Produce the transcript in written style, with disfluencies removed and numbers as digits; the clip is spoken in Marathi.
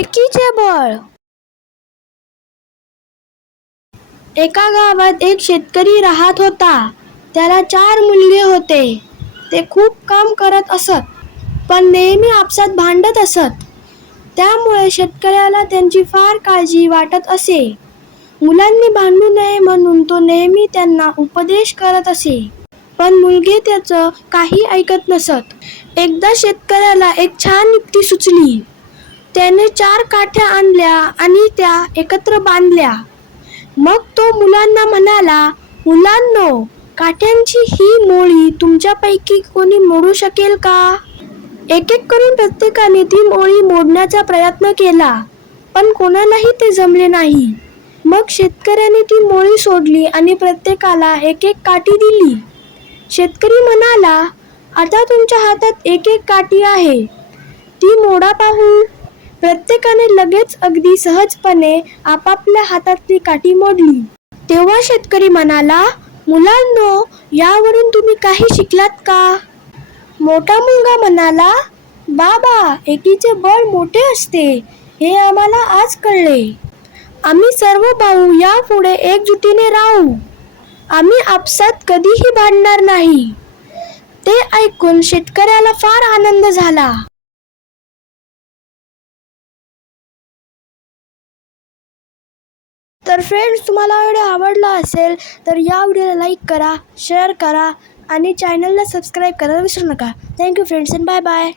एकीचे बळ. एका गावात एक शेतकरी राहत होता. त्याला 4 मुलगे होते. ते खूप काम करत असत, पण नेहमी आपसात भांडत असत. त्यामुळे शेतकऱ्याला त्यांची फार काळजी वाटत असे. मुलांनी भांडू नये म्हणून तो नेहमी त्यांना उपदेश करत असे, पण मुलगे त्याचं काही ऐकत नसत. एकदा शेतकऱ्याला एक छान युक्ती सुचली. त्याने 4 काठ्या आणल्या आणि त्या एकत्र बांधल्या. मग तो मुलांना म्हणाला, मुलांनो, काठ्यांची ही मोळी तुमच्यापैकी कोणी मोडू शकेल का? एक-एक करून प्रत्येकाने ती मोळी मोडण्याचा प्रयत्न केला, पण कोणालाही ते जमले नाही. मग शेतकऱ्याने ती मोळी सोडली आणि प्रत्येकाला एक-एक काठी दिली. शेतकरी म्हणाला, आता तुमच्या हातात 1-1 काठी आहे. ती मोडा पाहू. प्रत्येकाने लगेच अगदी सहजपणे आपापल्या हातातली काठी मोडली. तेव्हा शेतकरी म्हणाला, मुलांनो, यावरून तुम्ही काही शिकलात का? मोठा मुलगा म्हणाला, बाबा, एकीचे बळ मोठे असते, हे आम्हाला आज कळले. आम्ही सर्व भाऊ यापुढे एकजुटीने राहू. आम्ही आपसात कधीही भांडणार नाही. ते ऐकून शेतकऱ्याला फार आनंद झाला. तर फ्रेंड्स, तुम्हाला व्हिडिओ आवडला असेल तर या व्हिडिओला लाईक करा, शेअर करा आणि चॅनलला सबस्क्राईब करायला विसरू नका. Thank you friends and bye bye.